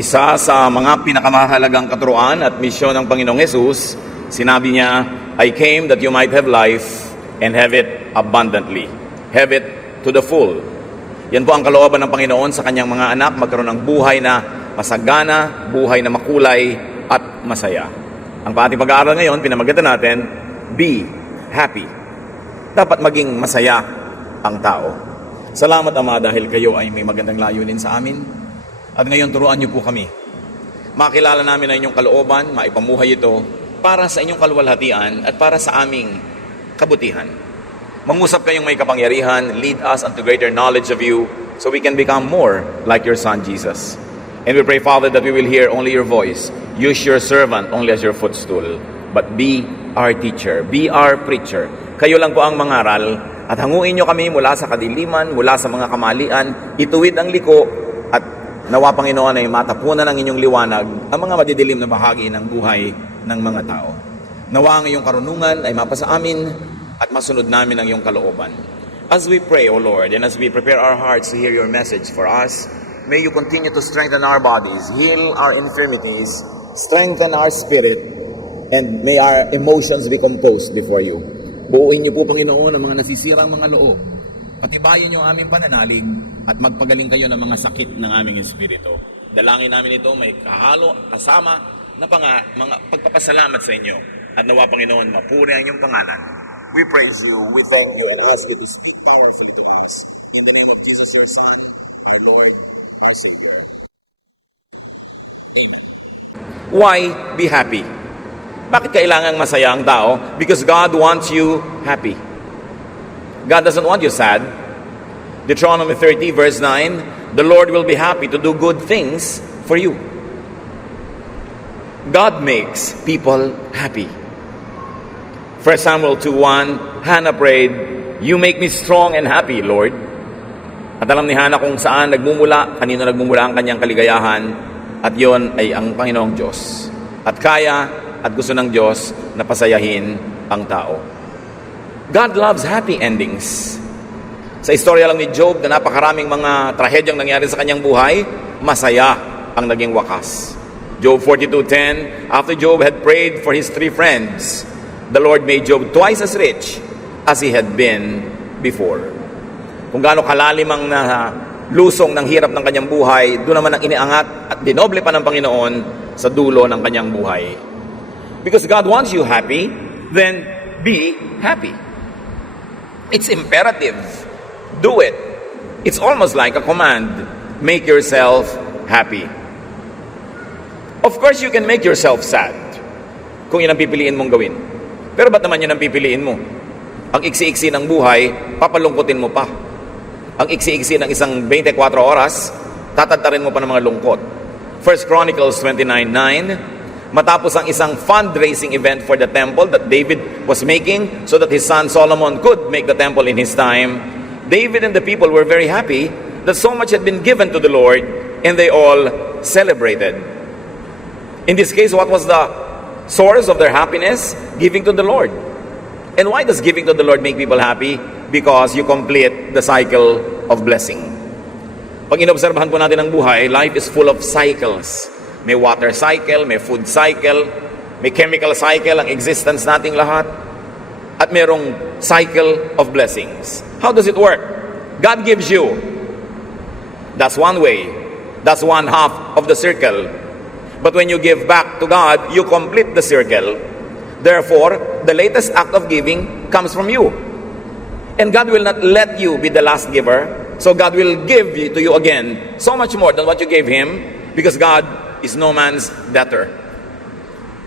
Isa sa mga pinakamahalagang katuruan at misyon ng Panginoong Hesus, sinabi niya, I came that you might have life and have it abundantly. Have it to the full. Yan po ang kalooban ng Panginoon sa kanyang mga anak, magkaroon ng buhay na masagana, buhay na makulay at masaya. Ang ating pag-aaral ngayon, pinamagatan natin, be happy. Dapat maging masaya ang tao. Salamat, Ama, dahil kayo ay may magandang layunin sa amin. At ngayon, turuan niyo po kami. Makilala namin ang inyong kalooban, maipamuhay ito para sa inyong kaluwalhatian at para sa aming kabutihan. Mangusap kayong may kapangyarihan, lead us unto greater knowledge of you so we can become more like your Son, Jesus. And we pray, Father, that we will hear only your voice. Use your servant only as your footstool. But be our teacher, be our preacher. Kayo lang po ang mangaral at hanguin niyo kami mula sa kadiliman, mula sa mga kamalian, ituwid ang liko at nawa, Panginoon, ay matapunan ng inyong liwanag ang mga madidilim na bahagi ng buhay ng mga tao. Nawa ang iyong karunungan ay mapasa amin at masunod namin ang iyong kalooban. As we pray, O Lord, and as we prepare our hearts to hear your message for us, may you continue to strengthen our bodies, heal our infirmities, strengthen our spirit, and may our emotions be composed before you. Buuin niyo po, Panginoon, ang mga nasisirang mga loob. Patibayin niyo ang aming pananalig at magpagaling kayo ng mga sakit ng aming espiritu. Dalangin namin ito may kahalo, kasama na mga pagpapasalamat sa inyo. At nawa, Panginoon, mapuri ang inyong pangalan. We praise you, we thank you, and ask you to speak powerfully to us. In the name of Jesus, your Son, our Lord, our Savior. Amen. Why be happy? Bakit kailangang masaya ang tao? Because God wants you happy. God doesn't want you sad. Deuteronomy 30 verse 9, the Lord will be happy to do good things for you. God makes people happy. 1 Samuel 2:1, Hannah prayed, you make me strong and happy, Lord. At alam ni Hannah kung saan nagmumula, kanino nagmumula ang kanyang kaligayahan, at yon ay ang Panginoong Diyos. At kaya at gusto ng Diyos na pasayahin ang tao. God loves happy endings. Sa istorya lang ni Job na napakaraming mga trahedyang nangyari sa kanyang buhay, masaya ang naging wakas. Job 42:10, after Job had prayed for his 3 friends, the Lord made Job twice as rich as he had been before. Kung gaano kalalim ang lusong ng hirap ng kanyang buhay, doon naman ang iniangat at dinoble pa ng Panginoon sa dulo ng kanyang buhay. Because God wants you happy, then be happy. It's imperative. Do it. It's almost like a command. Make yourself happy. Of course, you can make yourself sad kung yun ang pipiliin mong gawin. Pero ba't naman yun ang pipiliin mo? Ang iksi-iksi ng buhay, papalungkutin mo pa. Ang iksi-iksi ng isang 24 oras, tatadtarin mo pa ng mga lungkot. 1 Chronicles 29:9, matapos ang isang fundraising event for the temple that David was making so that his son Solomon could make the temple in his time, David and the people were very happy that so much had been given to the Lord, and they all celebrated. In this case, what was the source of their happiness? Giving to the Lord. And why does giving to the Lord make people happy? Because you complete the cycle of blessing. Pag inobserbahan po natin ang buhay, life is full of cycles. May water cycle, may food cycle, may chemical cycle, ang existence nating lahat. At merong cycle of blessings. How does it work? God gives you. That's one way. That's one half of the circle. But when you give back to God, you complete the circle. Therefore, the latest act of giving comes from you. And God will not let you be the last giver. So God will give to you again so much more than what you gave Him, because God is no man's debtor.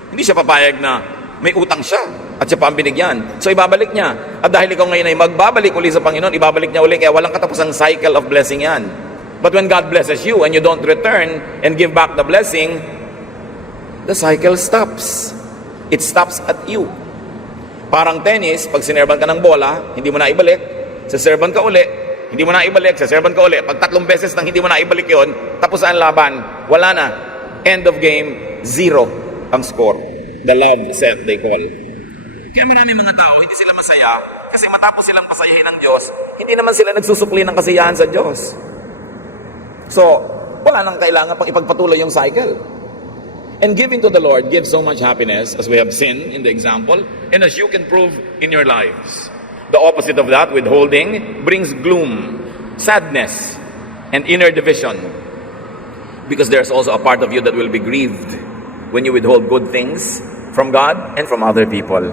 Hindi siya papayag na may utang siya at siya pa ang binigyan. So ibabalik niya. At dahil ikaw ngayon ay magbabalik uli sa Panginoon, ibabalik niya uli, kaya walang katapusang cycle of blessing yan. But when God blesses you and you don't return and give back the blessing, the cycle stops. It stops at you. Parang tennis, pag sinerban ka ng bola, hindi mo na ibalik, saserban ka uli, hindi mo na ibalik, saserban ka uli. Pag 3 beses nang hindi mo na ibalik yon, tapos ang laban, wala na. End of game, 0 ang score. The love set, they call. Kaya maraming mga tao, hindi sila masaya kasi matapos silang pasayahin ng Diyos, hindi naman sila nagsusukli ng kasiyahan sa Diyos. So, wala nang kailangan pang ipagpatuloy yung cycle. And giving to the Lord gives so much happiness, as we have seen in the example, and as you can prove in your lives. The opposite of that, withholding, brings gloom, sadness, and inner division. Because there's also a part of you that will be grieved when you withhold good things from God and from other people.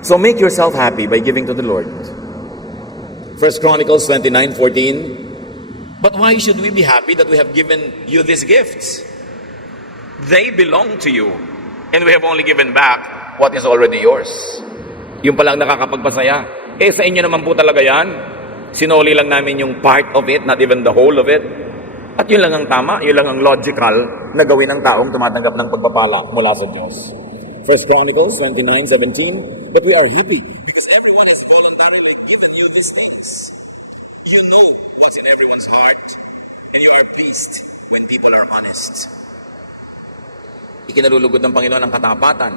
So make yourself happy by giving to the Lord. 1 Chronicles 29:14. But why should we be happy that we have given you these gifts? They belong to you, and we have only given back what is already yours. Yung palang nakakapagpasaya. Sa inyo naman po talaga yan. Sinoli lang namin yung part of it, not even the whole of it. At yun lang ang tama, yun lang ang logical na gawin ng taong tumatanggap ng pagpapala mula sa Diyos. 1 Chronicles 29:17. But we are happy because everyone has voluntarily given you these things. You know what's in everyone's heart, and you are pleased when people are honest. Ikinalulugod ng Panginoon ang katapatan.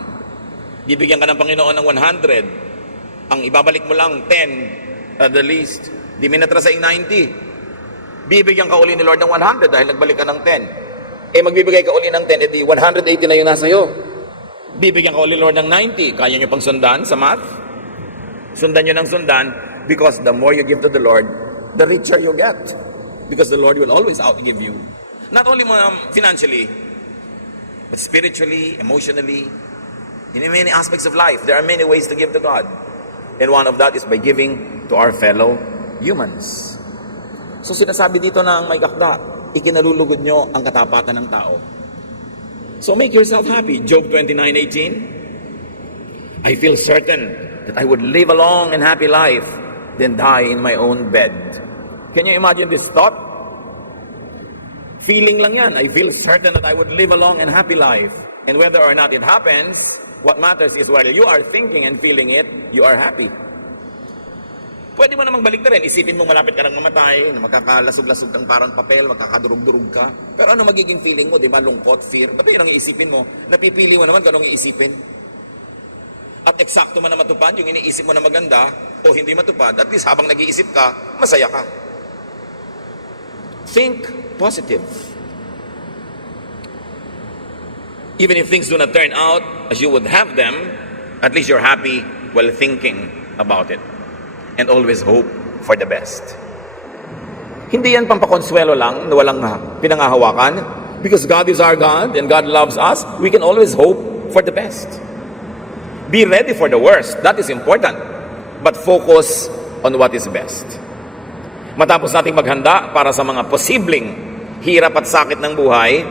Bibigyan ka ng Panginoon ng 100. Ang ibabalik mo lang 10 at the least. Di minatra sa 90. Bibigyan ka uli ni Lord ng 100 dahil nagbalik ka ng 10. Magbibigay ka uli ng 10, edi 180 na yun nasa iyo. Bibigyan ka uli Lord ng 90. Kaya nyo pang sundan sa math? Sundan nyo ng sundan because the more you give to the Lord, the richer you get. Because the Lord will always outgive you. Not only financially, but spiritually, emotionally, in many aspects of life. There are many ways to give to God. And one of that is by giving to our fellow humans. So sinasabi dito ng may kakda, ikinalulugod nyo ang katapatan ng tao. So make yourself happy. Job 29:18. I feel certain that I would live a long and happy life than die in my own bed. Can you imagine this thought? Feeling lang yan. I feel certain that I would live a long and happy life. And whether or not it happens, what matters is while you are thinking and feeling it, you are happy. Pwede mo namang balik na rin. Isipin mo malapit ka nang mamatay, na magkakalasog-lasog kang parang papel, magkakadurog-durog ka. Pero ano magiging feeling mo? Di ba? Lungkot, fear. Ba't yun ang iisipin mo? Napipili mo naman kung anong iisipin. At eksakto man na matupad, yung iniisip mo na maganda, o hindi matupad, at least habang nag-iisip ka, masaya ka. Think positive. Even if things do not turn out as you would have them, at least you're happy while thinking about it. And always hope for the best. Hindi yan pampakonsuelo lang na walang pinangahawakan. Because God is our God and God loves us, we can always hope for the best. Be ready for the worst. That is important. But focus on what is best. Matapos nating maghanda para sa mga posibleng hirap at sakit ng buhay,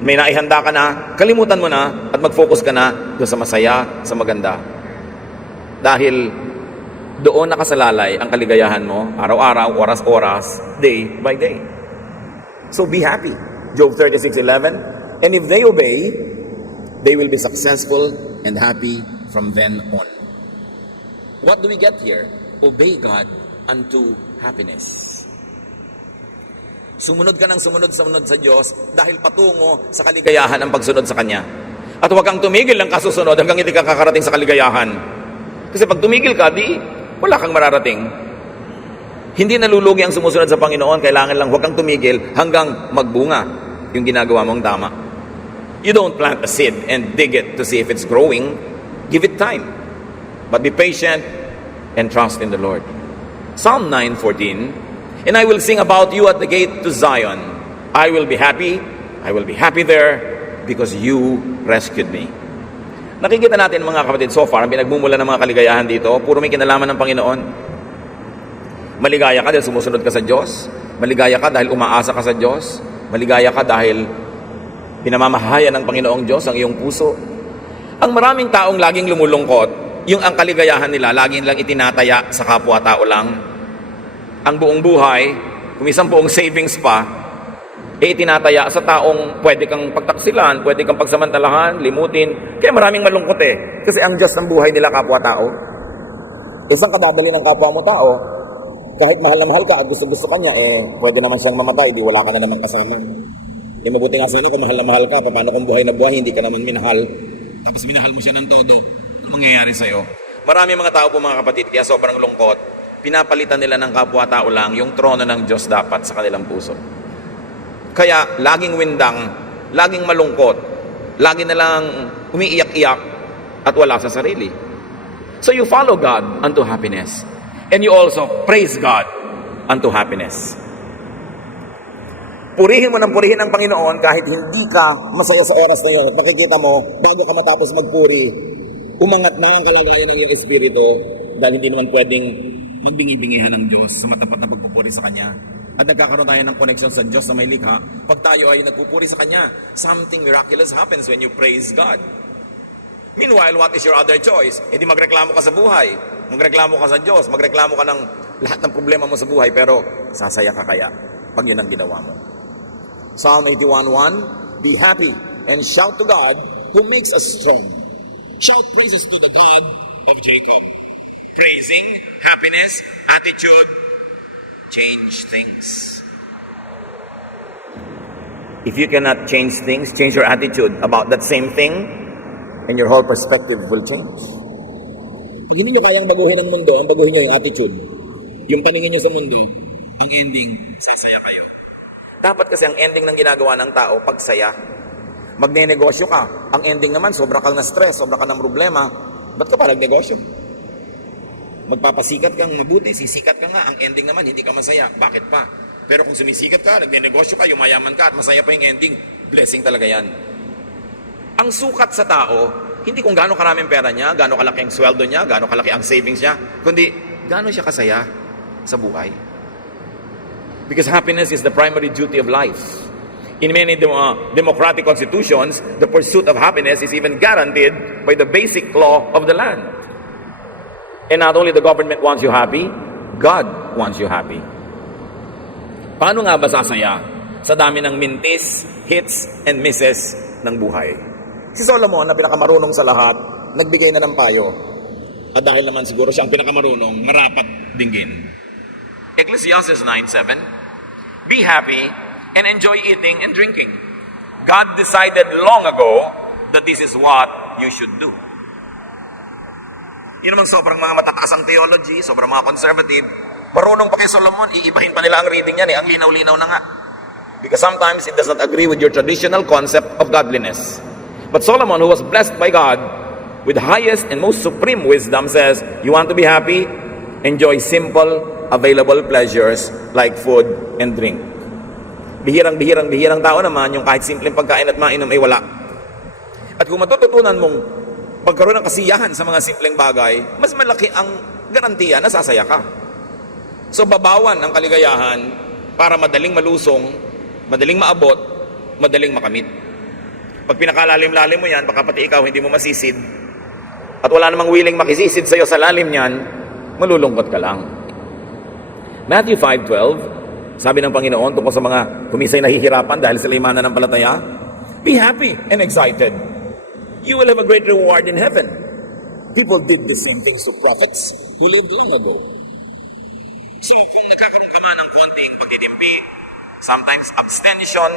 may naihanda ka na, kalimutan mo na at mag-focus ka na doon sa masaya, sa maganda. Dahil doon nakasalalay ang kaligayahan mo, araw-araw, oras-oras, day by day. So be happy. Job 36:11. And if they obey, they will be successful and happy from then on. What do we get here? Obey God unto happiness. Sumunod ka ng sumunod sa Diyos dahil patungo sa kaligayahan ang pagsunod sa Kanya. At huwag kang tumigil ng kasusunod hanggang hindi ka kakarating sa kaligayahan. Kasi pag tumigil ka, wala kang mararating. Hindi nalulugi ang sumusunod sa Panginoon. Kailangan lang huwag kang tumigil hanggang magbunga yung ginagawa mong tama. You don't plant a seed and dig it to see if it's growing. Give it time. But be patient and trust in the Lord. Psalm 9:14. And I will sing about you at the gate to Zion. I will be happy there because you rescued me. Nakikita natin mga kapatid so far, ang pinagmumula ng mga kaligayahan dito, puro may kinalaman ng Panginoon. Maligaya ka dahil sumusunod ka sa Diyos. Maligaya ka dahil umaasa ka sa Diyos. Maligaya ka dahil pinamamahayan ng Panginoong Diyos ang iyong puso. Ang maraming taong laging lumulungkot, yung ang kaligayahan nila, laging lang itinataya sa kapwa-tao lang. Ang buong buhay, kung isang buong savings pa, itinataya sa taong pwede kang pagtaksilan, pwede kang pagsamantalahan, limutin. Kaya maraming malungkot Kasi ang Diyos ng buhay nila kapwa-tao. Isang kadadali ng kapwa mo tao, kahit mahal na mahal ka at gusto-gusto ka niya, pwede naman siyang mamatay, di wala ka na naman kasama. Mabuti nga sana kung mahal na mahal ka, paano kung buhay na buhay, hindi ka naman minahal. Tapos minahal mo siya ng todo. Ano mangyayari sa'yo? Marami mga tao po mga kapatid, kaya sobrang lungkot. Pinapalitan nila ng kapwa-tao lang yung trono ng Diyos dapat sa kanilang puso. Kaya laging windang, laging malungkot, lagi na lang umiiyak-iyak at wala sa sarili. So you follow God unto happiness. And you also praise God unto happiness. Purihin mo ng purihin ang Panginoon kahit hindi ka masaya sa oras na yun. At makikita mo, bago ka matapos magpuri, umangat na ang kalagayan ng iyong espiritu dahil hindi naman pwedeng magbingi-bingihan ng Diyos sa matapat na pagpupuri sa Kanya. At nagkakaroon tayo ng connection sa Diyos na may likha. Pag tayo ay nagpupuri sa Kanya, something miraculous happens when you praise God. Meanwhile, what is your other choice? E di magreklamo ka sa buhay, magreklamo ka sa Diyos, magreklamo ka ng lahat ng problema mo sa buhay, pero sasaya ka kaya pag yun ang ginawa mo. Psalm 81:1, be happy and shout to God who makes us strong. Shout praises to the God of Jacob. Praising, happiness, attitude, change things. If you cannot change things, change your attitude about that same thing, and your whole perspective will change. Pag hindi nyo kayang baguhin ang mundo, ang baguhin nyo yung attitude. Yung paningin nyo sa mundo, ang ending, sasaya kayo. Dapat kasi ang ending ng ginagawa ng tao, pagsaya. Magne-negosyo ka. Ang ending naman, sobra kang na-stress, sobra kang ng problema. Ba't ka pa nagnegosyo? Magpapasikat kang mabuti, sisikat ka nga. Ang ending naman, hindi ka masaya. Bakit pa? Pero kung sumisikat ka, nagne-negosyo ka, yumayaman ka, at masaya pa yung ending, blessing talaga yan. Ang sukat sa tao, hindi kung gaano karaming pera niya, gaano kalaki ang sweldo niya, gaano kalaki ang savings niya, kundi gaano siya kasaya sa buhay. Because happiness is the primary duty of life. In many democratic constitutions, the pursuit of happiness is even guaranteed by the basic law of the land. And not only the government wants you happy, God wants you happy. Paano nga ba sasaya sa dami ng mintis, hits, and misses ng buhay? Si Solomon, na pinakamarunong sa lahat, nagbigay na ng payo. At dahil naman siguro siyang pinakamarunong, marapat dinggin. Ecclesiastes 9:7, be happy and enjoy eating and drinking. God decided long ago that this is what you should do. Yun namang sobrang mga matataas ang theology, sobrang mga conservative, marunong pa kay Solomon, iibahin pa nila ang reading niyan ang linaw-linaw na nga. Because sometimes it does not agree with your traditional concept of godliness. But Solomon, who was blessed by God with highest and most supreme wisdom, says, you want to be happy? Enjoy simple, available pleasures like food and drink. Bihirang tao naman, yung kahit simpleng pagkain at mainom ay wala. At kung matututunan mong pagkaroon ng kasiyahan sa mga simpleng bagay, mas malaki ang garantiya na sasaya ka. So babawan ang kaligayahan para madaling malusong, madaling maabot, madaling makamit. Pag pinakalalim-lalim mo yan, baka pati ikaw hindi mo masisid, at wala namang willing makisisid sa'yo sa lalim niyan, malulungkot ka lang. Matthew 5:12, sabi ng Panginoon tungkol sa mga kumisay nahihirapan dahil sa imanan ng palataya, be happy and excited. You will have a great reward in heaven. People did the same things to prophets who lived long ago. So kung nagkakaroon ka man ng konting pagtitimpi, sometimes abstention,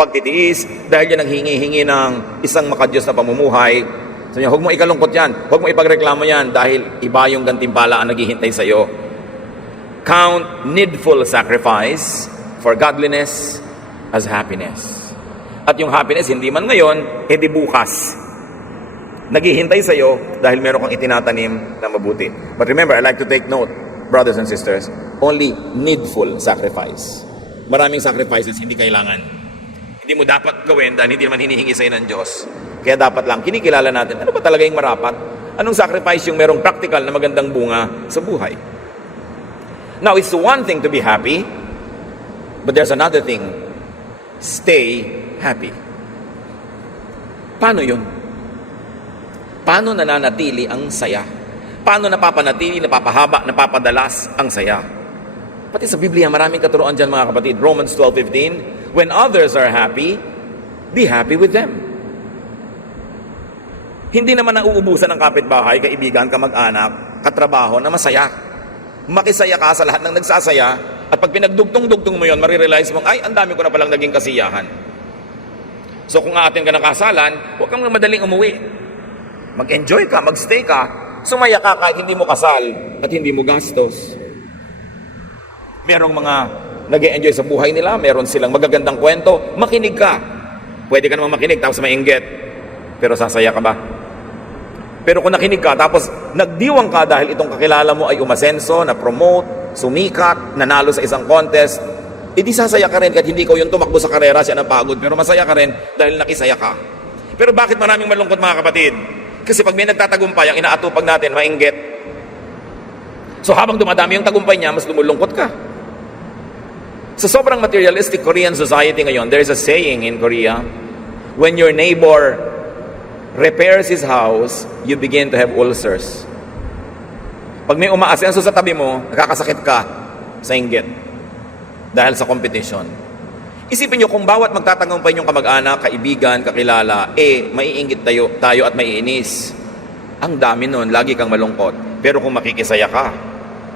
pagtitiis, dahil yan ang hingi-hingi ng isang makadiyos na pamumuhay, so huwag mo ikalungkot yan, huwag mo ipagreklamo yan, dahil iba yung gantimpala ang naghihintay sa iyo. Count needful sacrifice for godliness as happiness. At yung happiness, hindi man ngayon, edi bukas. Naghihintay sa iyo dahil meron kang itinatanim na mabuti. But remember, I like to take note, brothers and sisters, only needful sacrifice. Maraming sacrifices hindi kailangan. Hindi mo dapat gawin dahil hindi naman hinihingi sa'yo ng Diyos. Kaya dapat lang, kinikilala natin, ano ba talaga yung marapat? Anong sacrifice yung merong practical na magandang bunga sa buhay? Now, it's one thing to be happy, but there's another thing. Stay happy. Paano yun? Paano nananatili ang saya? Paano napapanatili, napapahaba, napapadalas ang saya? Pati sa Biblia, maraming katuruan dyan mga kapatid. Romans 12:15, when others are happy, be happy with them. Hindi naman nauubusan ng kapitbahay, kaibigan, kamag-anak, katrabaho na masaya. Makisaya ka sa lahat ng nagsasaya, at pag pinagdugtong-dugtong mo yun, marirealize mo, ay, ang dami ko na palang naging kasiyahan. So kung aatin ka ng kasalan, huwag kang madaling umuwi. Mag-enjoy ka, mag-stay ka, sumaya ka kahit hindi mo kasal at hindi mo gastos. Merong mga nag-e-enjoy sa buhay nila, meron silang magagandang kwento, makinig ka. Pwede ka naman makinig tapos mainggit. Pero sasaya ka ba? Pero kung nakinig ka tapos nagdiwang ka dahil itong kakilala mo ay umasenso, na-promote, sumikat, nanalo sa isang contest, edi sasaya ka rin kahit hindi ko yung tumakbo sa karera, siya napagod, pero masaya ka rin dahil nakisaya ka. Pero bakit maraming malungkot mga kapatid? Kasi pag may nagtatagumpay, ang inaatupag natin, mainggit. So habang dumadami yung tagumpay niya, mas lumulungkot ka. Sa sobrang materialistic Korean society ngayon, there's a saying in Korea, when your neighbor repairs his house, you begin to have ulcers. Pag may umaasenso sa tabi mo, nakakasakit ka sa inggit dahil sa competition. Isipin nyo kung bawat magtatagumpay yung kamag-anak, kaibigan, kakilala, maiinggit tayo at maiinis. Ang dami nun, lagi kang malungkot. Pero kung makikisaya ka,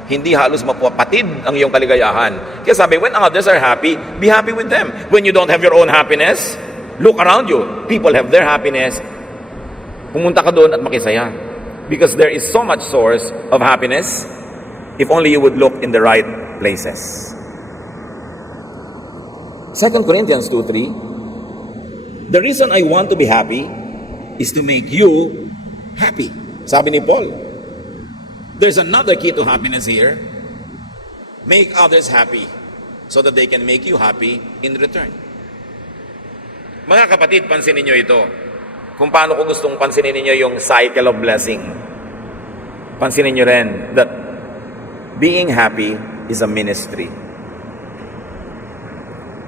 hindi halos mapapatid ang iyong kaligayahan. Kaya sabi, when others are happy, be happy with them. When you don't have your own happiness, look around you. People have their happiness. Pumunta ka doon at makisaya. Because there is so much source of happiness if only you would look in the right places. 2 Corinthians 2:3, the reason I want to be happy is to make you happy. Sabi ni Paul. There's another key to happiness here. Make others happy so that they can make you happy in return. Mga kapatid, pansinin nyo ito. Kung paano ko gustong pansinin niyo yung cycle of blessing. Pansinin nyo rin that being happy is a ministry.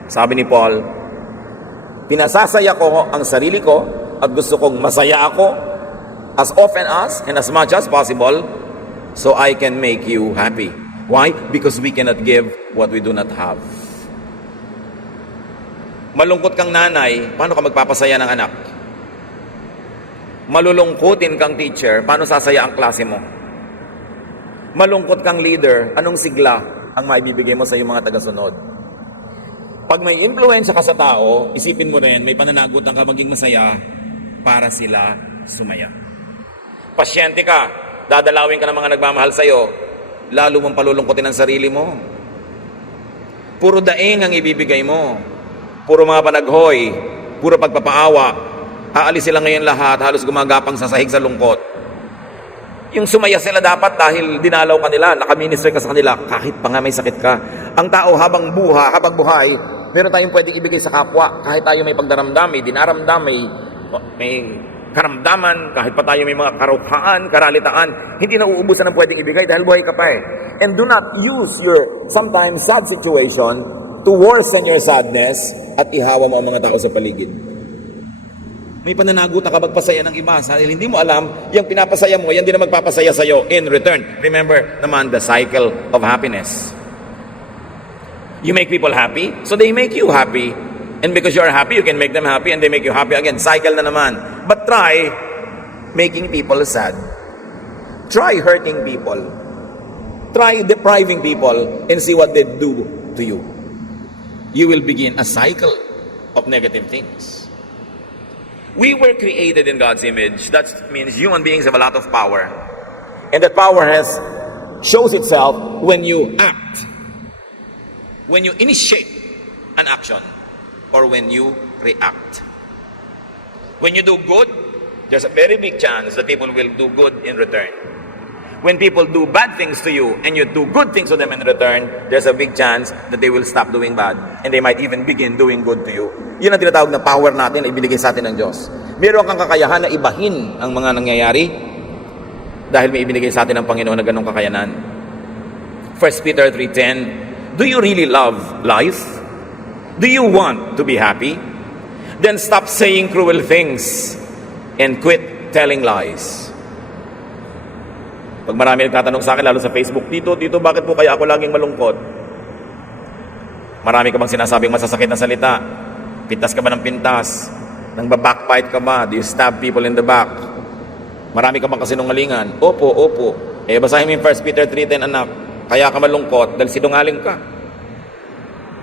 Sabi ni Paul, pinasasaya ko ang sarili ko at gusto kong masaya ako as often as and as much as possible so I can make you happy. Why? Because we cannot give what we do not have. Malungkot kang nanay, paano ka magpapasaya ng anak? Malulungkutin kang teacher, paano sasaya ang klase mo? Malungkot kang leader, anong sigla ang maibibigay mo sa iyong mga tagasunod? Pag may influensya ka sa tao, isipin mo rin, may pananagutan ka maging masaya para sila sumaya. Pasyente ka, dadalawin ka ng mga nagmamahal sa'yo, lalo mong palulungkutin ang sarili mo. Puro daing ang ibibigay mo. Puro mga panaghoy, puro pagpapaawa. Aalis sila ngayon lahat, halos gumagapang sa sahig sa lungkot. Yung sumaya sila dapat dahil dinalaw ka nila, nakaminister ka sa kanila, kahit pa nga may sakit ka. Ang tao habang buhay, meron tayong pwedeng ibigay sa kapwa, kahit tayo may pagdaramdam, may dinaramdam, may karamdaman, kahit pa tayo may mga karupaan, karalitaan, hindi na uubusan ng pwedeng ibigay dahil buhay ka pa eh. And do not use your sometimes sad situation to worsen your sadness at ihawa mo ang mga tao sa paligid. May pananagutan ka magpasaya ng iba dahil hindi mo alam, yung pinapasaya mo, yan din ang magpapasaya sa'yo in return. Remember naman the cycle of happiness. You make people happy, so they make you happy. And because you're happy, you can make them happy and they make you happy again. Cycle na naman. But try making people sad. Try hurting people. Try depriving people and see what they do to you. You will begin a cycle of negative things. We were created in God's image. That means human beings have a lot of power. And that power shows itself when you act. When you initiate an action. Or when you react. When you do good, there's a very big chance that people will do good in return. When people do bad things to you and you do good things to them in return, there's a big chance that they will stop doing bad and they might even begin doing good to you. Yun ang tinatawag na power natin na ibinigay sa atin ng Diyos. Meron kang kakayahan na ibahin ang mga nangyayari dahil may ibinigay sa atin ng Panginoon na ganong kakayanan. 1 Peter 3:10, do you really love life? Do you want to be happy? Then stop saying cruel things and quit telling lies. Pag marami nagtatanong sa akin, lalo sa Facebook, Tito, bakit po kaya ako laging malungkot? Marami ka bang sinasabing masasakit na salita? Pintas ka ba ng pintas? Nang backbite ka ba? Do you stab people in the back? Marami ka bang kasinungalingan? Opo. Basahin mo yung 1 Peter 3:10, anak. Kaya ka malungkot dahil sinungaling ka.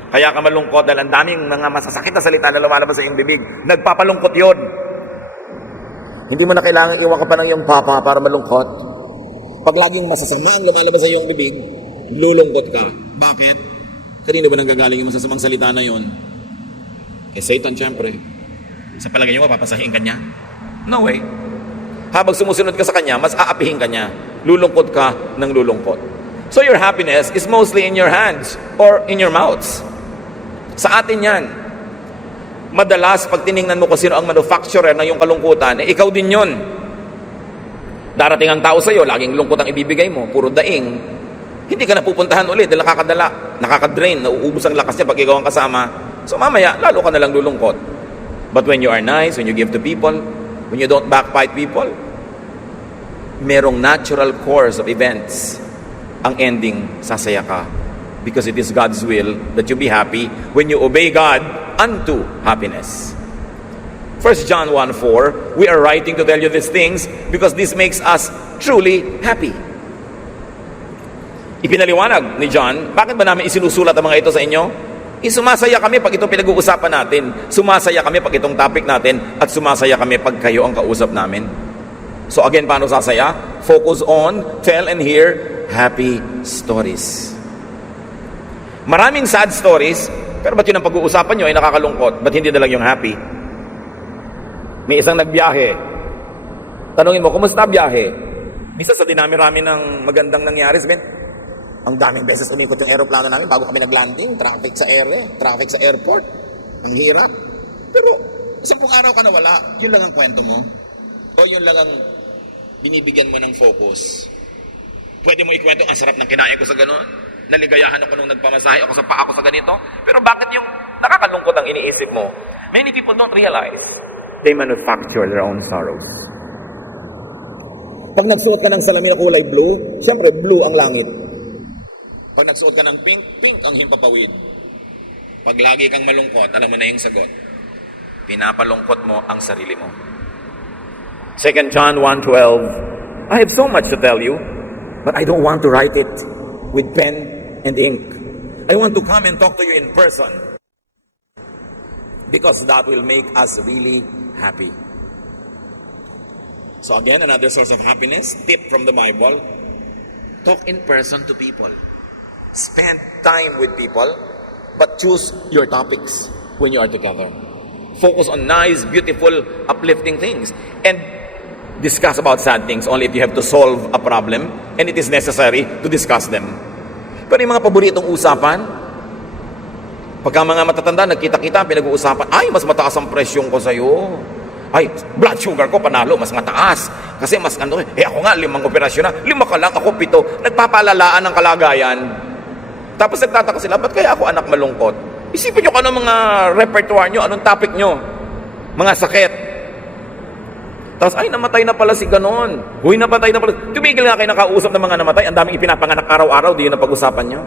Kaya ka malungkot dahil ang daming mga masasakit na salita na lumalabas sa iyong bibig. Nagpapalungkot yun. Hindi mo na kailangan iwan ka pa ng iyong papa para malungkot. Pag laging masasama ang lumalabas sa iyong bibig, lulungkot ka. Bakit? Kanino ba nanggagaling yung masasamang salita na yon? Kay Satan, syempre. Sa palagay nyo, mapapasahin ka niya? No way. Habang sumusunod ka sa kanya, mas aapihin ka niya. Lulungkot ka ng lulungkot. So your happiness is mostly in your hands or in your mouths. Sa atin yan. Madalas, pag tiningnan mo kung sino ang manufacturer ng iyong kalungkutan, ikaw din yon. Darating ang tao sa iyo, laging lungkot ang ibibigay mo, puro daing. Hindi ka na pupuntahan ulit dahil nakakadrain, nauubos ang lakas niya pag ikaw ang kasama. So mamaya, lalo ka nalang lulungkot. But when you are nice, when you give to people, when you don't backbite people, merong natural course of events. Ang ending, sasaya ka. Because it is God's will that you be happy when you obey God unto happiness. 1 John 1:4, we are writing to tell you these things because this makes us truly happy. Ipinaliwanag ni John, bakit ba namin isinusulat ang mga ito sa inyo? Sumasaya kami pag itong pinag-uusapan natin. Sumasaya kami pag itong topic natin. At sumasaya kami pag kayo ang kausap namin. So again, paano sasaya? Focus on, tell and hear happy stories. Maraming sad stories, pero ba't yun ang pag-uusapan nyo ay nakakalungkot? Ba't hindi na lang yung happy? May isang nagbiyahe. Tanungin mo, kumusta biyahe? Misa sa dinami-rami ng magandang nangyari, sabihin, ang daming beses umikot yung aeroplano namin bago kami naglanding. Traffic sa traffic sa airport. Ang hirap. Pero, 10 araw ka nawala, yun lang ang kwento mo. O yun lang ang binibigyan mo ng focus. Pwede mo ikwento, ang sarap ng kinain ko sa gano'n. Naligayahan ako nung nagpamasahe ako sa paa ko sa ganito. Pero bakit yung nakakalungkot ang iniisip mo? Many people don't realize they manufacture their own sorrows. Pag nagsuot ka ng salamin na kulay blue, siyempre blue ang langit. Pag nagsuot ka ng pink, pink ang himpapawid. Pag lagi kang malungkot, alam mo na yung sagot. Pinapalungkot mo ang sarili mo. 2 John 1:12, I have so much to tell you, but I don't want to write it with pen and ink. I want to come and talk to you in person. Because that will make us really happy. So again, another source of happiness, tip from the Bible, talk in person to people. Spend time with people, but choose your topics when you are together. Focus on nice, beautiful, uplifting things. And discuss about sad things only if you have to solve a problem and it is necessary to discuss them. Pero yung mga paboritong usapan, pagka mga matatanda, nagkita-kita, pinag-uusapan, ay, mas mataas ang presyong ko sa'yo. Ay, blood sugar ko, panalo, mas mataas. Kasi mas ako nga, 5 operasyon na, 5 ka lang, ako 7. Nagpapalalaan ng kalagayan. Tapos nagtataka sila, ba't kaya ako anak malungkot? Isipin nyo ano mga repertoire nyo, anong topic nyo? Mga sakit. Tapos, ay, namatay na pala si ganon. Huy, napatay na pala. Tumigil nga kayo nakausap ng mga namatay. Ang daming ipinapanganak araw-araw, di yun ang pag-usapan nyo.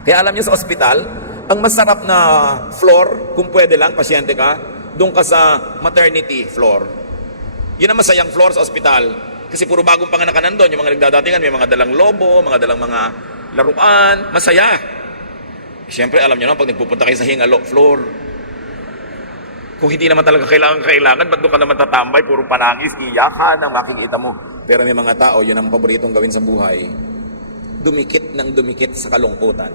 Kaya alam nyo sa ospital, ang masarap na floor, kung pwede lang, pasyente ka, doon ka sa maternity floor. Yun ang masayang floor sa ospital. Kasi puro bagong panganak ka nandun. Yung mga nagdadatingan, may mga dalang lobo, mga dalang mga laruan. Masaya. Siyempre, alam nyo naman, pag nagpupunta kayo sa hingalo floor, kung hindi naman talaga kailangan, ba't doon ka naman tatambay? Puro panangis, iyakan ang makikita mo. Pero may mga tao, yun ang paboritong gawin sa buhay. Dumikit ng dumikit sa kalungkutan.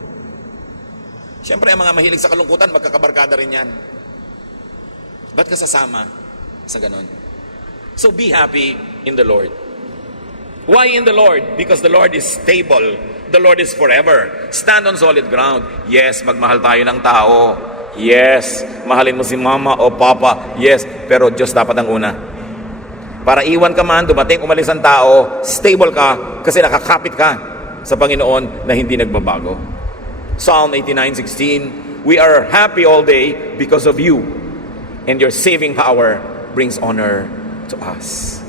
Siyempre, ang mga mahilig sa kalungkutan, magkakabarkada rin yan. Ba't ka sasama sa ganon? So be happy in the Lord. Why in the Lord? Because the Lord is stable. The Lord is forever. Stand on solid ground. Yes, magmahal tayo ng tao. Yes, mahalin mo si mama o papa. Yes, pero Diyos dapat ang una. Para iwan ka man, dumating, umalis ang tao, stable ka kasi nakakapit ka sa Panginoon na hindi nagbabago. Psalm 89:16, we are happy all day because of you, and your saving power brings honor to us.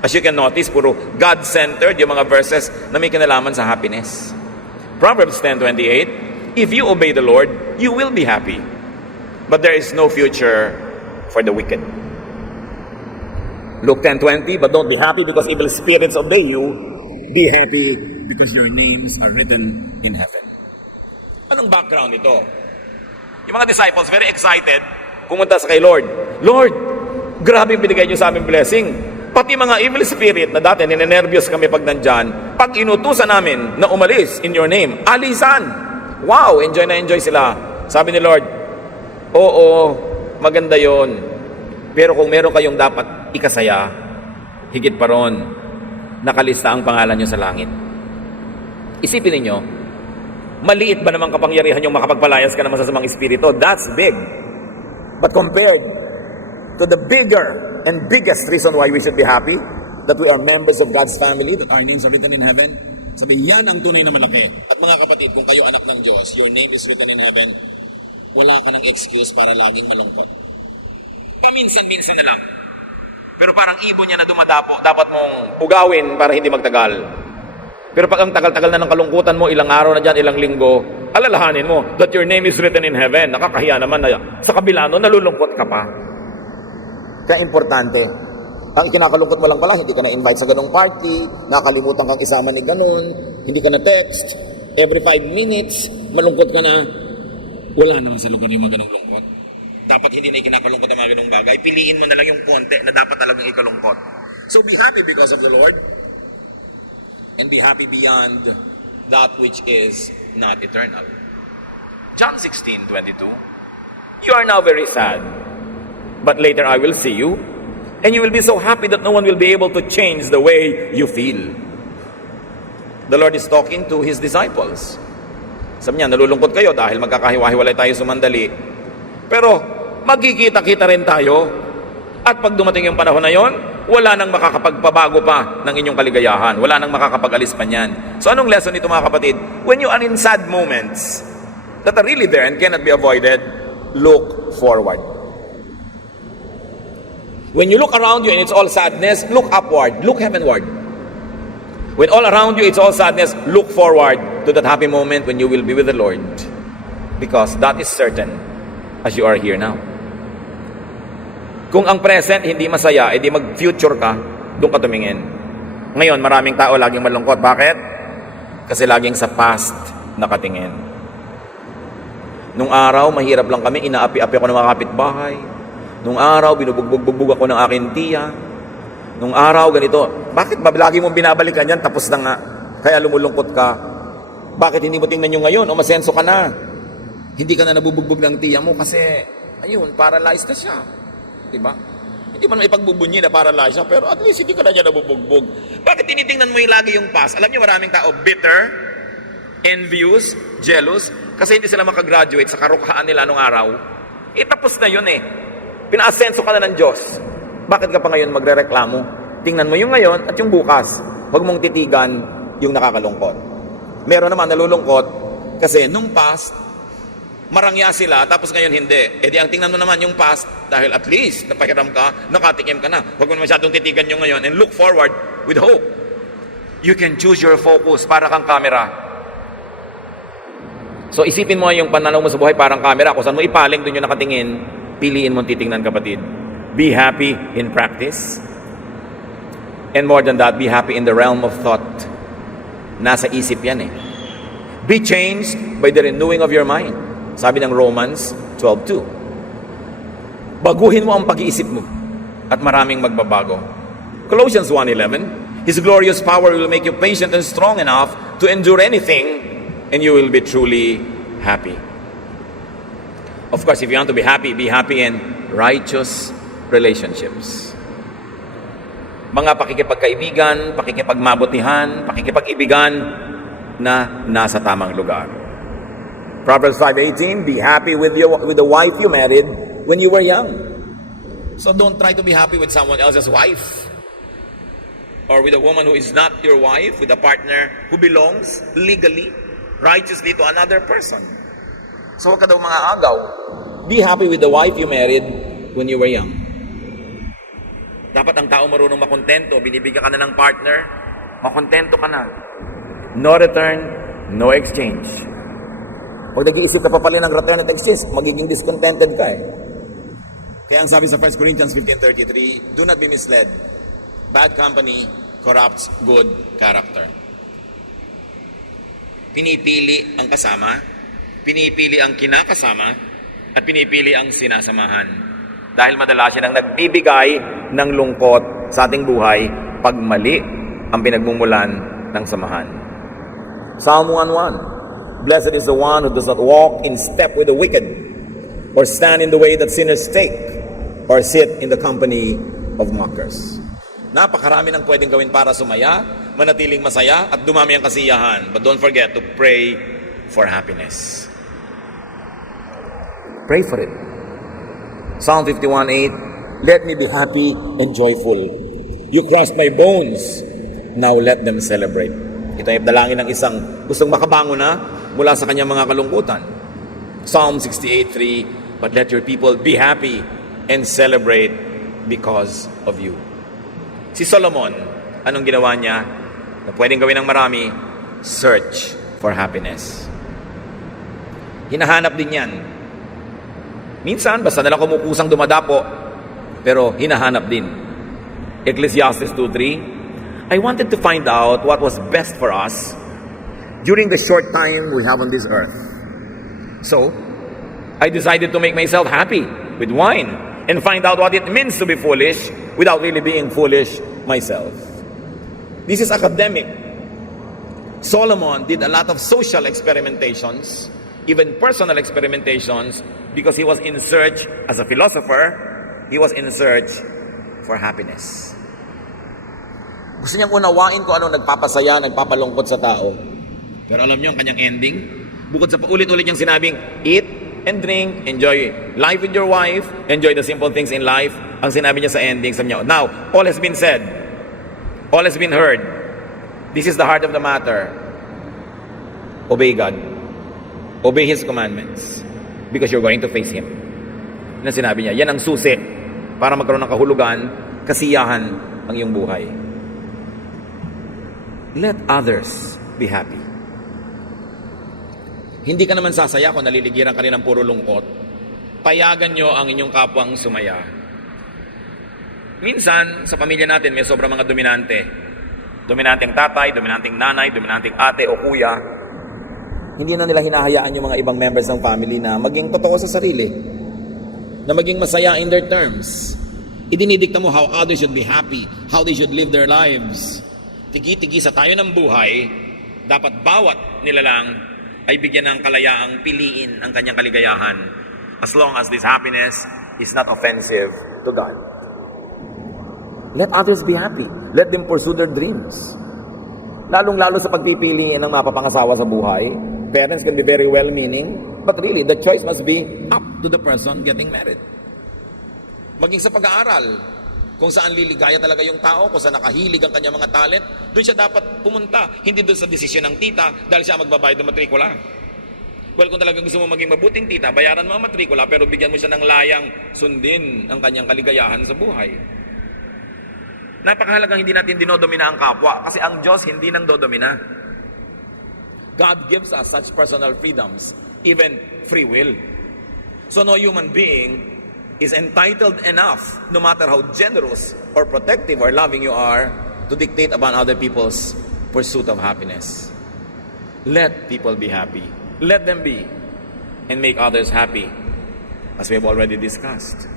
As you can notice, puro God-centered yung mga verses na may kinalaman sa happiness. Proverbs 10:28, if you obey the Lord, you will be happy. But there is no future for the wicked. Luke 10:20, but don't be happy because evil spirits obey you. Be happy because your names are written in heaven. Anong background ito? Yung mga disciples, very excited, pumunta sa kay Lord. Lord, grabe yung binigay niyo sa aming blessing. Pati mga evil spirit na dati, ninenervyos kami pag nandyan, pag inutusan namin na umalis in your name, alisan. Wow, enjoy na enjoy sila. Sabi ni Lord, oo, maganda yon. Pero kung meron kayong dapat ikasaya, higit pa ron, nakalista ang pangalan nyo sa langit. Isipin ninyo, maliit ba naman kapangyarihan yung makapagpalayas ka ng masasamang espiritu? That's big. But compared to the bigger and biggest reason why we should be happy, that we are members of God's family, that our names are written in heaven, sabi, yan ang tunay na malaki. At mga kapatid, kung kayo anak ng Diyos, your name is written in heaven, wala ka ng excuse para laging malungkot. Paminsan-minsan na lang. Pero parang ibon niya na dumadapo, dapat mong bugawin para hindi magtagal. Pero pag ang tagal-tagal na ng kalungkutan mo, ilang araw na dyan, ilang linggo, alalahanin mo that your name is written in heaven. Nakakahiya naman na sa kabila no, nalulungkot ka pa. Kaya importante, ang ikinakalungkot mo lang pala, hindi ka na-invite sa ganong party, nakalimutan kang isama ni ganon, hindi ka na-text, every 5 minutes, malungkot ka na, wala naman sa lugar yung mga ganong lungkot. Dapat hindi na ikinakalungkot ang mga ganong bagay, piliin mo na lang yung konti na dapat talagang ikalungkot. So be happy because of the Lord, and be happy beyond that which is not eternal. John 16:22, you are now very sad, but later I will see you, and you will be so happy that no one will be able to change the way you feel. The Lord is talking to His disciples. Sabi niya, nalulungkot kayo dahil magkakahiwa-hiwalay tayo sumandali. Pero magkikita-kita rin tayo. At pag dumating yung panahon na yon, wala nang makakapagpabago pa ng inyong kaligayahan. Wala nang makakapag-alis pa niyan. So anong lesson nito mga kapatid? When you are in sad moments that are really there and cannot be avoided, look forward. When you look around you and it's all sadness, look upward, look heavenward. When all around you it's all sadness, look forward to that happy moment when you will be with the Lord. Because that is certain as you are here now. Kung ang present hindi masaya, edi mag-future ka, doon ka tumingin. Ngayon, maraming tao laging malungkot. Bakit? Kasi laging sa past nakatingin. Nung araw, mahirap lang kami, inaapi-api ako ng mga kapitbahay. Nung araw, binubugbog ako ng aking tiya. Nung araw, ganito. Bakit ba lagi mong binabalikan yan? Tapos na nga. Kaya lumulungkot ka. Bakit hindi mo tingnan yung ngayon? O masenso ka na. Hindi ka na nabubugbog ng tiya mo kasi, ayun, paralyzed na siya. Diba? Hindi man maipagbubunyi na paralyzed siya, pero at least hindi ka na niya nabubugbog. Bakit tinitingnan mo yung lagi yung past? Alam niyo maraming tao, bitter, envious, jealous, kasi hindi sila makagraduate sa karukhaan nila nung araw. Tapos na yun eh. Pinaasenso ka na ng Diyos. Bakit ka pa ngayon magrereklamo? Tingnan mo yung ngayon at yung bukas. Huwag mong titigan yung nakakalungkot. Meron naman nalulungkot kasi nung past, marangya sila, tapos ngayon hindi. Di ang tingnan mo naman yung past, dahil at least napahiram ka, nakatikim ka na. Huwag mo masyadong titigan yung ngayon and look forward with hope. You can choose your focus para kang camera. So isipin mo yung pananaw mo sa buhay parang camera. Kung saan mo ipaling, doon yung nakatingin, piliin mo titingnan kapatid. Be happy in practice. And more than that, be happy in the realm of thought. Nasa isip yan eh. Be changed by the renewing of your mind. Sabi ng Romans 12:2. Baguhin mo ang pag-iisip mo at maraming magbabago. Colossians 1:11. His glorious power will make you patient and strong enough to endure anything, and you will be truly happy. Of course, if you want to be happy in righteous relationships. Mga pakikipagkaibigan, pakikipagmabutihan, pakikipag-ibigan na nasa tamang lugar. Proverbs 5:18, be happy with the wife you married when you were young. So don't try to be happy with someone else's wife. Or with a woman who is not your wife, with a partner who belongs legally, righteously to another person. So huwag ka daw mga agaw. Be happy with the wife you married when you were young. Dapat ang tao marunong makontento, binibigyan ka na ng partner, makontento ka na. No return, no exchange. Pag nag-iisip ka pa pala ng return at exchange, magiging discontented ka eh. Kaya ang sabi sa 1 Corinthians 15:33, do not be misled. Bad company corrupts good character. Pinipili ang kasama, pinipili ang kinakasama, at pinipili ang sinasamahan. Dahil madalas yan ang nagbibigay ng lungkot sa ating buhay pag mali ang pinagmumulan ng samahan. Psalm 1:1. Blessed is the one who does not walk in step with the wicked, or stand in the way that sinners take, or sit in the company of mockers. Napakarami ng pwedeng gawin para sumaya, manatiling masaya, at dumami ang kasiyahan. But don't forget to pray for happiness. Pray for it. Psalm 51:8, let me be happy and joyful. You crushed my bones. Now let them celebrate. Ito ay dalangin ng isang gustong makabangon na mula sa kanyang mga kalungkutan. Psalm 68:3, but let your people be happy and celebrate because of you. Si Solomon, anong ginawa niya? Na pwedeng gawin ng marami, search for happiness. Hinahanap din yan. Minsan, basta nalang kumukusang dumadapo, pero hinahanap din. Ecclesiastes 2:3, I wanted to find out what was best for us during the short time we have on this earth. So, I decided to make myself happy with wine and find out what it means to be foolish without really being foolish myself. This is academic. Solomon did a lot of social experimentations, even personal experimentations, because he was in search, as a philosopher, he was in search for happiness. Gusto niyang unawain kung ano nagpapasaya, nagpapalungkot sa tao. Pero alam niyo ang kanyang ending? Bukod sa paulit-ulit niyang sinabing, eat and drink, enjoy life with your wife, enjoy the simple things in life, ang sinabi niya sa ending, sabi niya, now, all has been said, all has been heard. This is the heart of the matter. Obey God. Obey His commandments. Because you're going to face Him. Yan ang sinabi niya. Yan ang susi para magkaroon ng kahulugan, kasiyahan ang iyong buhay. Let others be happy. Hindi ka naman sasaya kung naliligiran ka rin ng puro lungkot. Payagan nyo ang inyong kapwang sumaya. Minsan, sa pamilya natin, may sobrang mga dominante. Dominanteng tatay, dominanteng nanay, dominanteng ate o kuya. Hindi na nila hinahayaan yung mga ibang members ng family na maging totoo sa sarili. Na maging masaya in their terms. Idinidikta mo how others should be happy, how they should live their lives. Tigi-tigi sa tayo ng buhay, dapat bawat nilalang ay bigyan ng kalayaang piliin ang kanyang kaligayahan as long as this happiness is not offensive to God. Let others be happy. Let them pursue their dreams. Lalong-lalo sa pagpipiliin ng mapapangasawa sa buhay, parents can be very well-meaning, but really, the choice must be up to the person getting married. Maging sa pag-aaral, kung saan liligaya talaga yung tao, kung saan nakahilig ang kanyang mga talent, doon siya dapat pumunta, hindi doon sa desisyon ng tita dahil siya magbabayad ng matrikula. Well, kung talagang gusto mo maging mabuting tita, bayaran mo ang matrikula pero bigyan mo siya ng layang sundin ang kanyang kaligayahan sa buhay. Napakahalagang hindi natin dinodomina ang kapwa kasi ang Diyos hindi nang dodomina. God gives us such personal freedoms, even free will. So no human being is entitled enough, no matter how generous or protective or loving you are, to dictate upon other people's pursuit of happiness. Let people be happy. Let them be. And make others happy. As we have already discussed.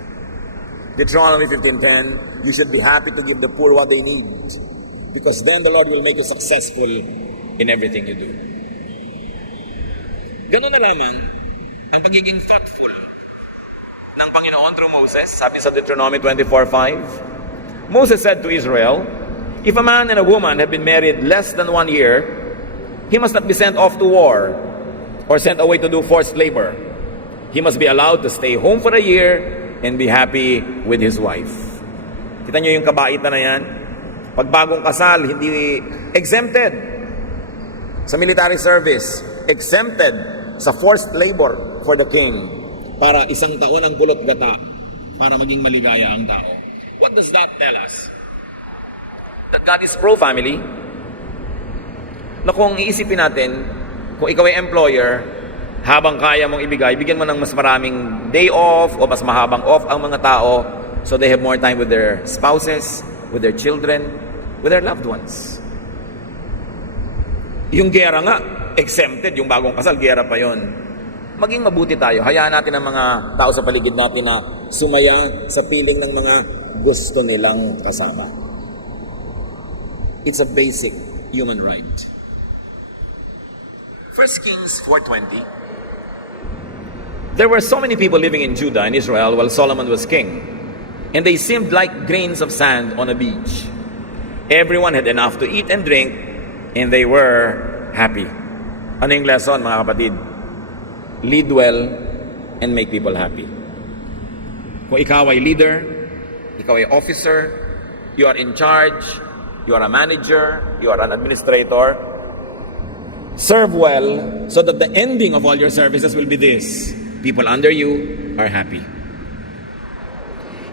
Deuteronomy 15:10, you should be happy to give the poor what they need. Because then the Lord will make you successful in everything you do. Ganun na lamang ang pagiging thoughtful ng Panginoon through Moses. Sabi sa Deuteronomy 24:5, Moses said to Israel, if a man and a woman have been married less than 1 year, he must not be sent off to war or sent away to do forced labor. He must be allowed to stay home for a year and be happy with his wife. Kita nyo yung kabaitan na yan? Pag bagong kasal, hindi exempted sa military service, exempted sa forced labor for the king. Para isang taon ang kulot gata para maging maligaya ang tao. What does that tell us? That God is pro-family. Na kung iisipin natin, kung ikaw ay employer, habang kaya mong ibigay, bigyan mo ng mas maraming day off o mas mahabang off ang mga tao so they have more time with their spouses, with their children, with their loved ones. Yung gera nga, exempted. Yung bagong kasal, gera pa yon. Maging mabuti tayo. Hayaan natin ang mga tao sa paligid natin na sumaya sa piling ng mga gusto nilang kasama. It's a basic human right. 1 Kings 4:20. There were so many people living in Judah and Israel while Solomon was king, and they seemed like grains of sand on a beach. Everyone had enough to eat and drink, and they were happy. Ano yung lesson, mga kapatid? Lead well and make people happy. Kung ikaw ay leader, ikaw ay officer, you are in charge, you are a manager, you are an administrator, serve well so that the ending of all your services will be this: people under you are happy.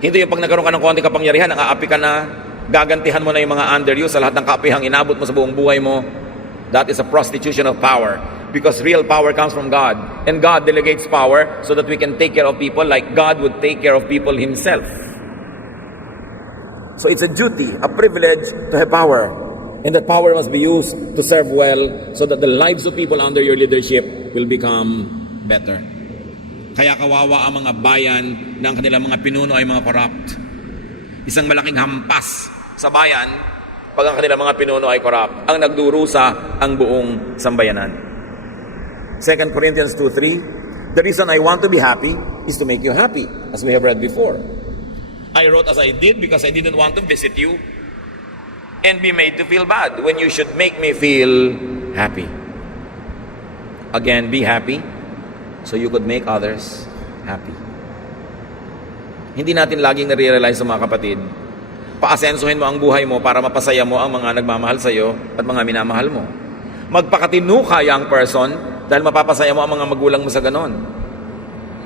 Hindi yung pag nagkaroon ka ng konting kapangyarihan, aapi ka na, gagantihan mo na yung mga under you sa lahat ng kaapihang inabot mo sa buong buhay mo. That is a prostitution of power, because real power comes from God, and God delegates power so that we can take care of people like God would take care of people Himself. So it's a duty, a privilege to have power, and that power must be used to serve well so that the lives of people under your leadership will become better. Kaya kawawa ang mga bayan ng kanilang mga pinuno ay mga corrupt. Isang malaking hampas sa bayan pag ang kanilang mga pinuno ay corrupt, ang nagdurusa ang buong sambayanan. 2 Corinthians 2:3, the reason I want to be happy is to make you happy, as we have read before. I wrote as I did because I didn't want to visit you and be made to feel bad when you should make me feel happy. Again, be happy so you could make others happy. Hindi natin laging nare-realize sa mga kapatid, paasensuhin mo ang buhay mo para mapasaya mo ang mga nagmamahal sa iyo at mga minamahal mo. Magpakatino ka, young person, dahil mapapasaya mo ang mga magulang mo sa ganon.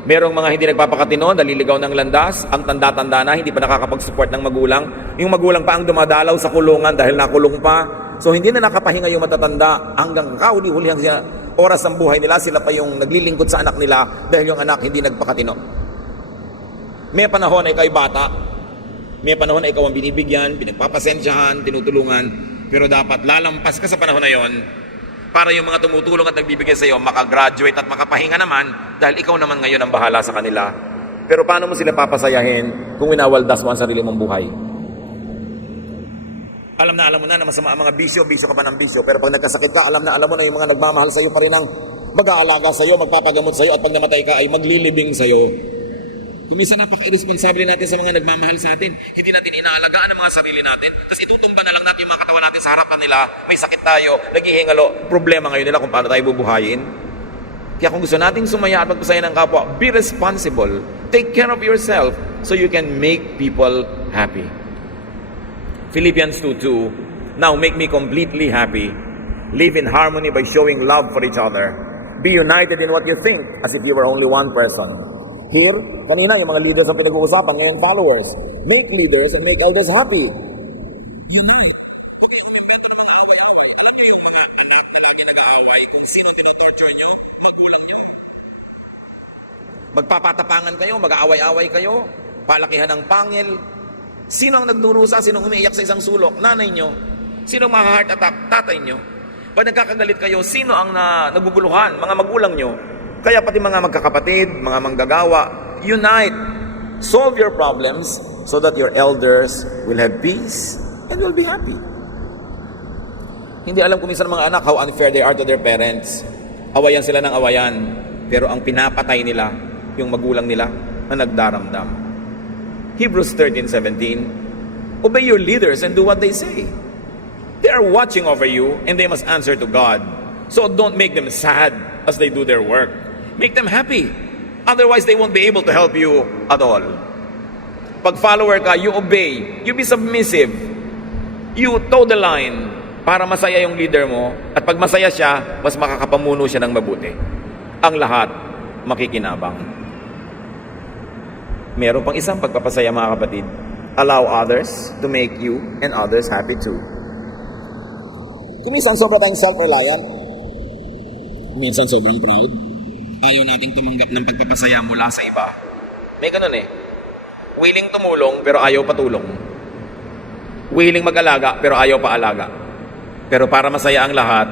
Merong mga hindi nagpapakatino, naliligaw ng landas, ang tanda-tanda na, hindi pa nakakapag-support ng magulang. Yung magulang pa ang dumadalaw sa kulungan dahil nakulong pa. So hindi na nakapahinga yung matatanda hanggang kahuli-huli hanggang oras ng buhay nila, sila pa yung naglilingkod sa anak nila dahil yung anak hindi nagpakatino. May panahon ay ikaw'y bata, may panahon na ikaw ang binibigyan, pinagpapasensyahan, tinutulungan, pero dapat lalampas ka sa panahon na yon para yung mga tumutulong at nagbibigay sa iyo makagraduate at makapahinga naman dahil ikaw naman ngayon ang bahala sa kanila. Pero paano mo sila papasayahin kung winawaldas mo ang sarili mong buhay? Alam mo na masama ang mga bisyo ka pa ng bisyo, pero pag nagkasakit ka, alam mo na yung mga nagmamahal sa iyo pa rin ang mag-aalaga sa iyo, magpapagamot sa iyo, at pag namatay ka ay maglilibing sa iyo. Kumisa napaka-irresponsable natin sa mga nagmamahal sa atin. Hindi natin inaalagaan ang mga sarili natin. Tapos itutumba na lang natin yung mga katawan natin sa harapan nila. May sakit tayo, naghihingalo. Problema ngayon nila kung paano tayo bubuhayin. Kaya kung gusto nating sumaya at magpasaya ng kapwa, be responsible. Take care of yourself so you can make people happy. Philippians 2:2, now make me completely happy. Live in harmony by showing love for each other. Be united in what you think as if you were only one person. Here, kanina yung mga leaders ang pinag-uusapan, ngayon followers. Make leaders and make elders happy. Unite. Okay, umimbento ng mga away-away. Alam niyo yung mga anak na lagi nag-aaway, kung sino tinotorture nyo, magulang nyo. Magpapatapangan kayo, mag-aaway-away kayo, palakihan ng pangil. Sino ang nagdurusa? Sino ang umiiyak sa isang sulok? Nanay nyo. Sino ang heart attack? Tatay nyo. Pag nagkakagalit kayo, sino ang naguguluhan? Mga magulang nyo. Kaya pati mga magkakapatid, mga manggagawa, unite. Solve your problems so that your elders will have peace and will be happy. Hindi alam kung minsan mga anak how unfair they are to their parents. Awayan sila ng awayan, pero ang pinapatay nila, yung magulang nila na nagdaramdam. Hebrews 13:17, obey your leaders and do what they say. They are watching over you and they must answer to God. So don't make them sad as they do their work. Make them happy. Otherwise, they won't be able to help you at all. Pag follower ka, you obey. You be submissive. You toe the line para masaya yung leader mo. At pag masaya siya, mas makakapamuno siya ng mabuti. Ang lahat, makikinabang. Meron pang isang pagpapasaya, mga kapatid. Allow others to make you and others happy too. Kuminsan sobra tayong self-reliant. Minsan sobrang proud. Ayaw nating tumanggap ng pagpapasaya mula sa iba. May ganun eh. Willing tumulong pero ayaw patulong. Willing mag-alaga pero ayaw paalaga. Pero para masaya ang lahat,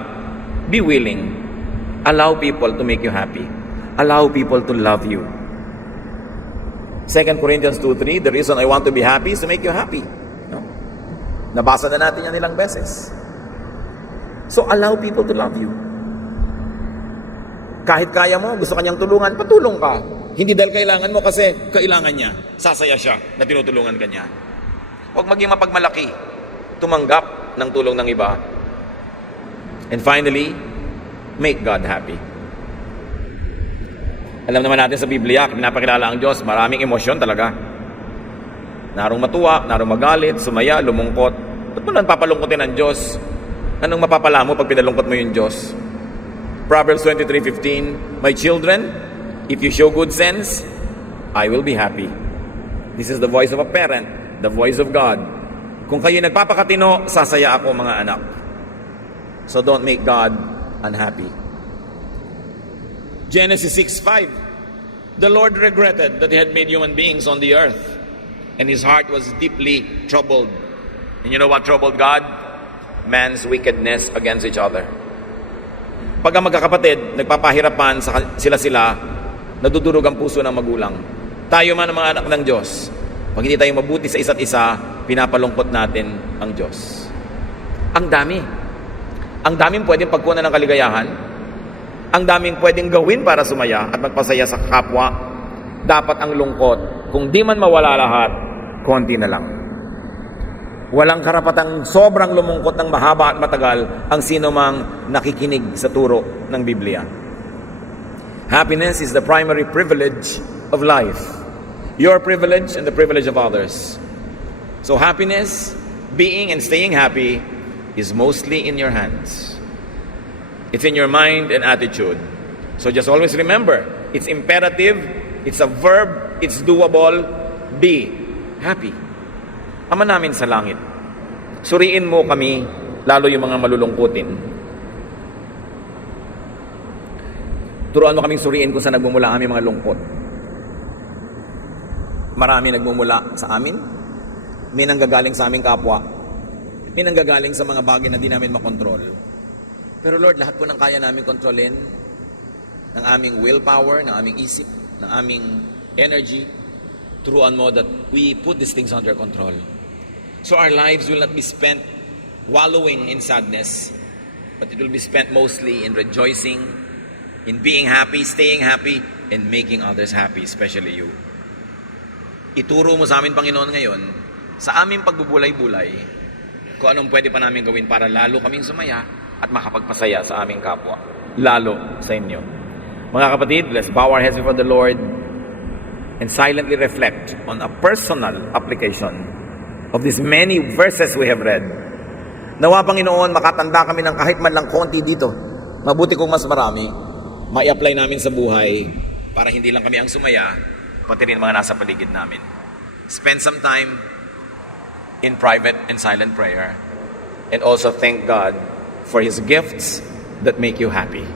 be willing. Allow people to make you happy. Allow people to love you. 2 Corinthians 2:3, the reason I want to be happy is to make you happy. No? Nabasa na natin yan ilang beses. So allow people to love you. Kahit kaya mo, gusto kanyang tulungan, patulong ka. Hindi dahil kailangan mo, kasi kailangan niya. Sasaya siya na tinutulungan ka niya. Huwag maging mapagmalaki. Tumanggap ng tulong ng iba. And finally, make God happy. Alam naman natin sa Biblia, pinapakilala ang Diyos, maraming emosyon talaga. Narong matuwa, narong magalit, sumaya, lumungkot. Ba't mo lang papalungkotin ang Diyos? Anong mapapala mo pag pinalungkot mo yung Diyos? Proverbs 23:15, My children, if you show good sense, I will be happy. This is the voice of a parent, the voice of God. Kung kayo nagpapakatino, sasaya ako mga anak. So don't make God unhappy. Genesis 6:5, the Lord regretted that He had made human beings on the earth, and His heart was deeply troubled. And you know what troubled God? Man's wickedness against each other. Pag ang magkakapatid, nagpapahirapan sila, nadudurog ang puso ng magulang. Tayo man ang mga anak ng Diyos, pag hindi tayo mabuti sa isa't isa, pinapalungkot natin ang Diyos. Ang dami. Ang daming pwedeng pagkunan ng kaligayahan. Ang daming pwedeng gawin para sumaya at magpasaya sa kapwa. Dapat ang lungkot, kung di man mawala lahat, konti na lang. Walang karapatang sobrang lumungkot ng mahaba at matagal ang sino mang nakikinig sa turo ng Biblia. Happiness is the primary privilege of life. Your privilege and the privilege of others. So happiness, being and staying happy, is mostly in your hands. It's in your mind and attitude. So just always remember, it's imperative, it's a verb, it's doable. Be happy. Ama namin sa langit, suriin mo kami, lalo yung mga malulungkutin. Turuan mo kaming suriin kung saan nagmumula aming mga lungkot. Marami nagmumula sa amin. May nanggagaling sa aming kapwa. May nanggagaling sa mga bagay na di namin makontrol. Pero Lord, lahat po ng kaya namin kontrolin, ng aming willpower, ng aming isip, ng aming energy, turuan mo that we put these things under control. So our lives will not be spent wallowing in sadness, but it will be spent mostly in rejoicing, in being happy, staying happy, and making others happy, especially you. Ituro mo sa amin, Panginoon, ngayon, sa aming pagbubulay-bulay, kung anong pwede pa namin gawin para lalo kaming sumaya at makapagpasaya sa aming kapwa, lalo sa inyo. Mga kapatid, let's bow our heads before the Lord and silently reflect on a personal application of these many verses we have read. Nawa, Panginoon, makatanda kami ng kahit man lang konti dito. Mabuti kung mas marami, mai-apply namin sa buhay para hindi lang kami ang sumaya, pati rin mga nasa paligid namin. Spend some time in private and silent prayer, and also thank God for His gifts that make you happy.